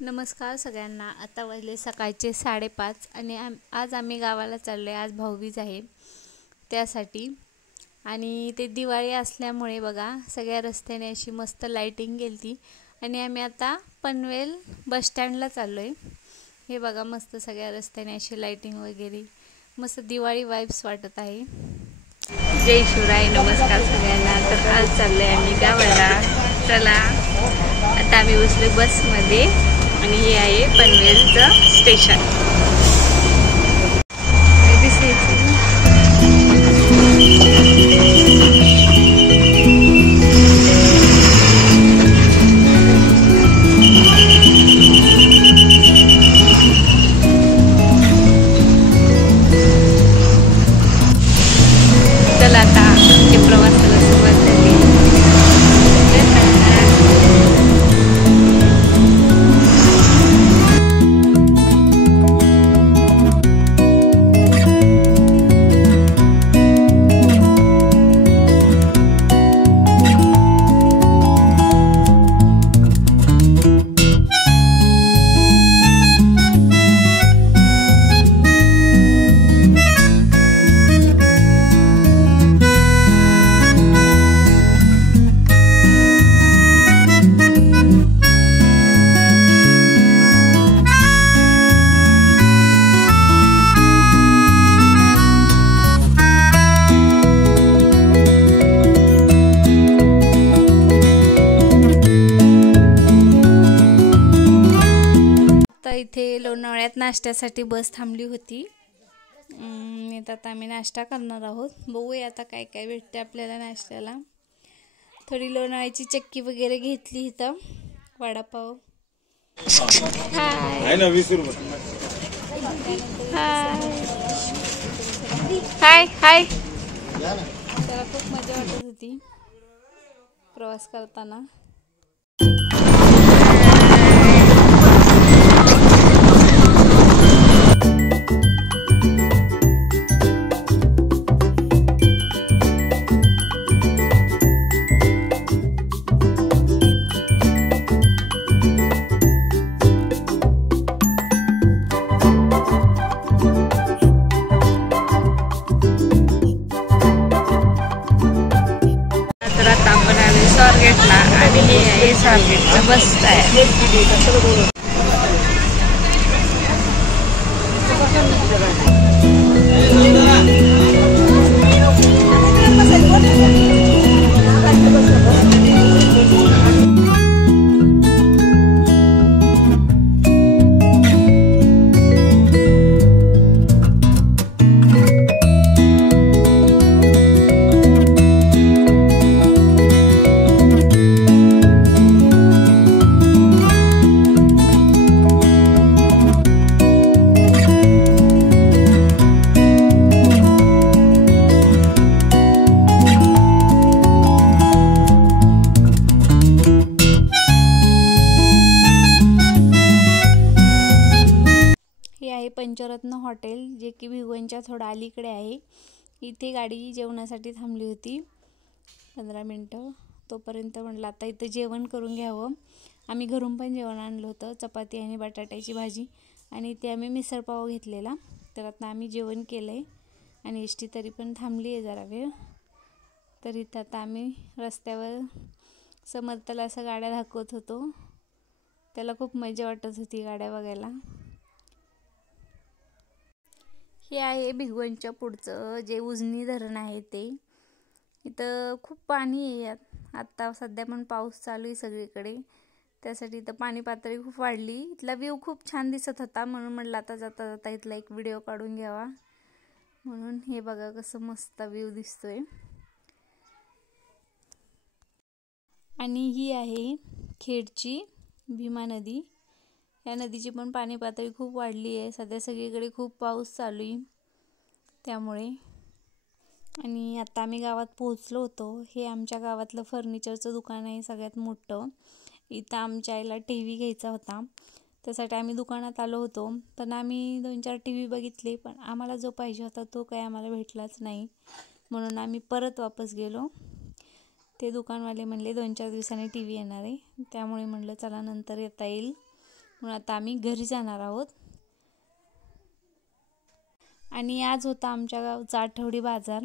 नमस्कार सगळ्यांना। आता वाजले सकाळचे 5:30 आणि आज आम्ही गावाला चाललो आहे। आज भाऊबीज आहे त्यासाठी आणि ते दिवाळी असल्यामुळे बघा सगळ्या रस्त्याने अशी मस्त लाइटिंग गेलती आणि आम्ही आता पनवेल बस स्टँडला चाललो आहे। हे बघा मस्त सगळ्या रस्त्याने अशी लाइटिंग वगैरे मस्त दिवाळी वाइब्स वाटत आहे। जय शिवराय, नमस्कार सगळ्यांना। तर आज चाललो आहे आम्ही गावाला। चला आता आम्ही बसलो बसमध्ये आणि हे आहे पनवेलचं स्टेशन। चला आता आमच्या प्रवासाला सुरुवात झाली। इथे लोणावळ्यात नाश्त्यासाठी बस थांबली होती। आता आम्ही नाश्ता करणार आहोत। बघूया आता काय काय भेटते आपल्याला नाश्त्याला। थोडी लोणावळ्याची चक्की वगैरे घेतली इथं, वडापाव। हाय ना 20 रुपये। हाय हाय। त्याला खूप मजा वाटत होती प्रवास करताना। स्वारगेटला आणि हे आहे स्वारगेटचं बस आहे। पंचरत्न हॉटेल, जे की भिगवणच्या थोडा अलीकडे आहे। इथे गाडी जेवणासाठी थांबली होती 15 मिनिटं। तोपर्यंत म्हटलं आता इथं जेवण करून घ्यावं। आम्ही घरून पण जेवण आणलं होतं, चपाती आणि बटाट्याची भाजी, आणि इथे आम्ही मिसळपाव घेतलेला। तर आता आम्ही जेवण केलंय आणि एसटी तरी पण थांबली आहे जरा वेळ। तर इथं आता आम्ही रस्त्यावर समर्थला असं गाड्या दाखवत होतो। त्याला खूप मजा वाटत होती गाड्या बघायला। हे आहे भिगवणच्या पुढचं जे उजनी धरण आहे ते। इथं खूप पाणी आहे आता सध्या, पण पाऊस चालू आहे सगळीकडे, त्यासाठी इथं पाणी पातळी खूप वाढली। इथला व्ह्यू खूप छान दिसत होता, म्हणून म्हटलं आता जाता जाता इथला एक व्हिडिओ काढून घ्यावा। म्हणून हे बघा कसं मस्त व्ह्यू दिसतोय। आणि ही आहे खेडची भीमा नदी। या नदीची पण पाणी पातळी खूप वाढली आहे सध्या, सगळीकडे खूप पाऊस चालू आहे त्यामुळे। आणि आता आम्ही गावात पोहोचलो होतो। हे आमच्या गावातलं फर्निचरचं दुकान आहे सगळ्यात मोठं। इथं आमच्या आईला टीव्ही घ्यायचा होता, त्यासाठी आम्ही दुकानात आलो होतो। पण आम्ही 2-4 टीव्ही बघितले, पण आम्हाला जो पाहिजे होता तो काही आम्हाला भेटलाच नाही, म्हणून आम्ही परत वापस गेलो। ते दुकानवाले म्हणले 2-4 दिवसांनी टीव्ही येणार आहे, त्यामुळे म्हणलं चला नंतर येता येईल। म्हणून आता आम्ही घरी जाणार आहोत. आणि आज होता आमच्या गावचा आठवडी बाजार.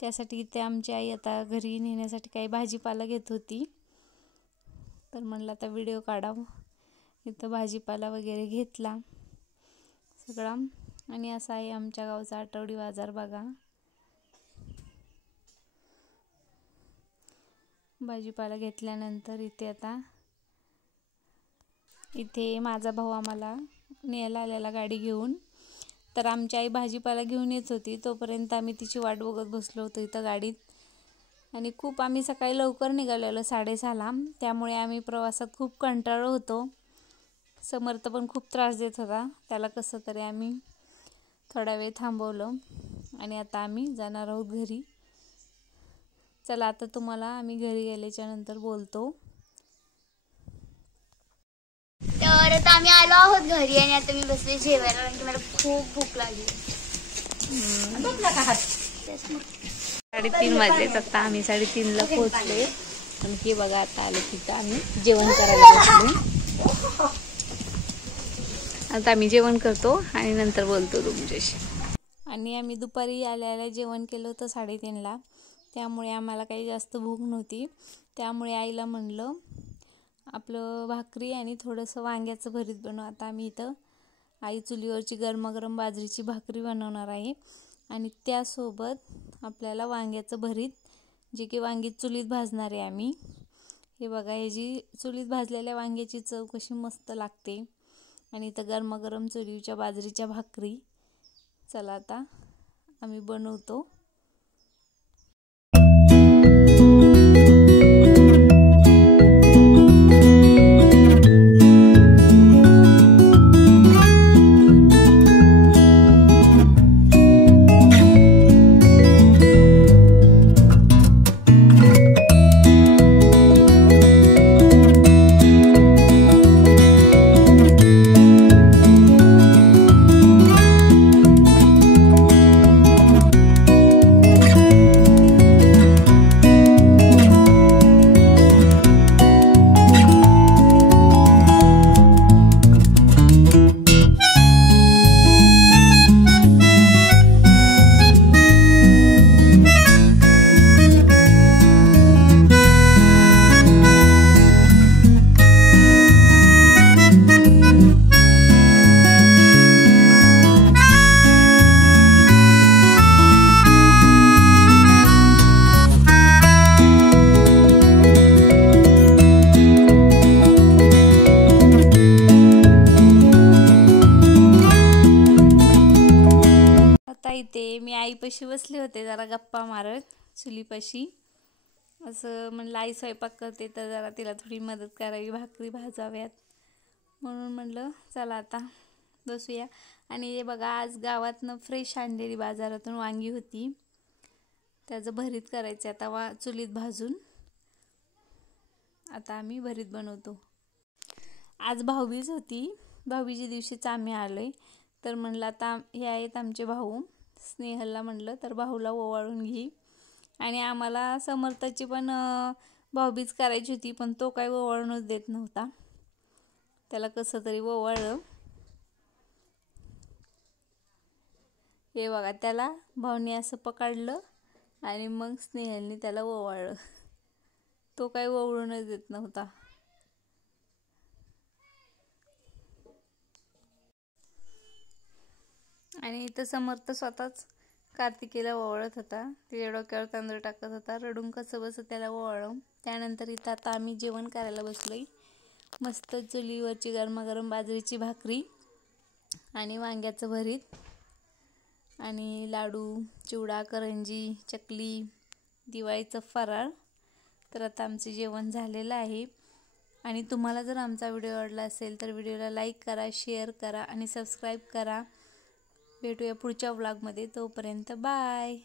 त्यासाठी इथे आमची आई आता घरी नेण्यासाठी काही भाजीपाला घेत होती. तर म्हणलं आता व्हिडिओ काढावं. इथं भाजीपाला वगैरे घेतला सगळा. आणि असा आहे आमच्या गावचा आठवडी बाजार बघा. भाजीपाला घेतल्यानंतर इथे माझा भाऊ आम्हाला न्यायला आलेला गाडी घेऊन. तर आमची आई भाजीपाला घेऊन येत होती, तोपर्यंत आम्ही तिची वाट बघत बसलो होतो इथं गाडीत. आणि खूप आम्ही सकाळी लवकर निघालेलो 6:30ला, त्यामुळे आम्ही प्रवासात खूप कंटाळलो होतो. समर्थ पण खूप त्रास देत होता, त्याला कसं तरी आम्ही थोडा वेळ थांबवलं. आणि आता आम्ही जाणार आहोत घरी. चला आता तुम्हाला आम्ही घरी गेल्याच्या नंतर बोलतो. तर आता आम्ही आलो आहोत घरी आणि आता मी बसले जेवायला, कारण की मला खूप भूक लागली. 3:30 वाजलेत. आता आम्ही 3:30ला पोहोचले. आणि हे बघा आता आले तिथं आम्ही जेवण करायला बसलो. आता आम्ही जेवण करतो आणि नंतर बोलतो तुमच्याशी. आणि आम्ही दुपारी आल्याला जेवण केलं होतं 3:30ला, त्यामुळे आम्हाला काही जास्त भूक नव्हती. त्यामुळे आईला म्हणलं आपलं भाकरी आणि थोडंसं वांग्याचं भरीत बनव. आता आम्ही इथं आई चुलीवरची गरमागरम बाजरीची भाकरी बनवणार आहे आणि त्यासोबत आपल्याला वांग्याचं भरीत, जे की वांगी चुलीत भाजणार आहे आम्ही. हे बघा, हे जी चुलीत भाजलेल्या वांग्याची चव कशी मस्त लागते. आणि इथं गरमागरम चुलीवच्या बाजरीच्या भाकरी. चला आता आम्ही बनवतो. इथे मी आईपाशी बसले होते जरा गप्पा मारत चुलीपाशी. असं म्हणलं आई स्वयंपाक करते तर जरा तिला थोडी मदत करावी, भाकरी भाजाव्यात, म्हणून म्हणलं चला आता बसूया. आणि हे बघा, आज गावातनं फ्रेश आणलेली बाजारातून वांगी होती, त्याचं भरीत करायचं आता चुलीत भाजून. आता आम्ही भरीत बनवतो. आज भाऊबीज होती, भाऊबीजी दिवशीच आम्ही आलोय. तर म्हणलं आता हे आहेत आमचे भाऊ, स्नेहलला म्हणलं तर भाऊला ओवाळून घे. आणि आम्हाला समर्थाची पण भाऊबीज करायची होती, पण तो काही ओवाळूनच देत नव्हता. त्याला कसं तरी ओवाळलं. हे बघा, त्याला भाऊने असं पकडलं आणि मग स्नेहलने त्याला ओवाळलं. तो काही ओवाळूनच देत नव्हता. आणि इथं समर्थ स्वतःच कार्तिकेला ओवाळत होता. तिच्या डोक्यावर तांदूळ टाकत होता, रडून कसं बसं त्याला ओवाळलं. त्यानंतर इथं आता आम्ही जेवण करायला बसलोय. मस्त चुलीवरची गरमागरम बाजरीची भाकरी आणि वांग्याचं भरीत आणि लाडू, चिवडा, करंजी, चकली, दिवाळीचं फराळ. तर आता आमचं जेवण झालेलं आहे. आणि तुम्हाला जर आमचा व्हिडिओ आवडला असेल तर व्हिडिओला लाईक करा, शेअर करा आणि सबस्क्राईब करा. भेटूया पुढच्या व्लॉगमध्ये. तोपर्यंत बाय.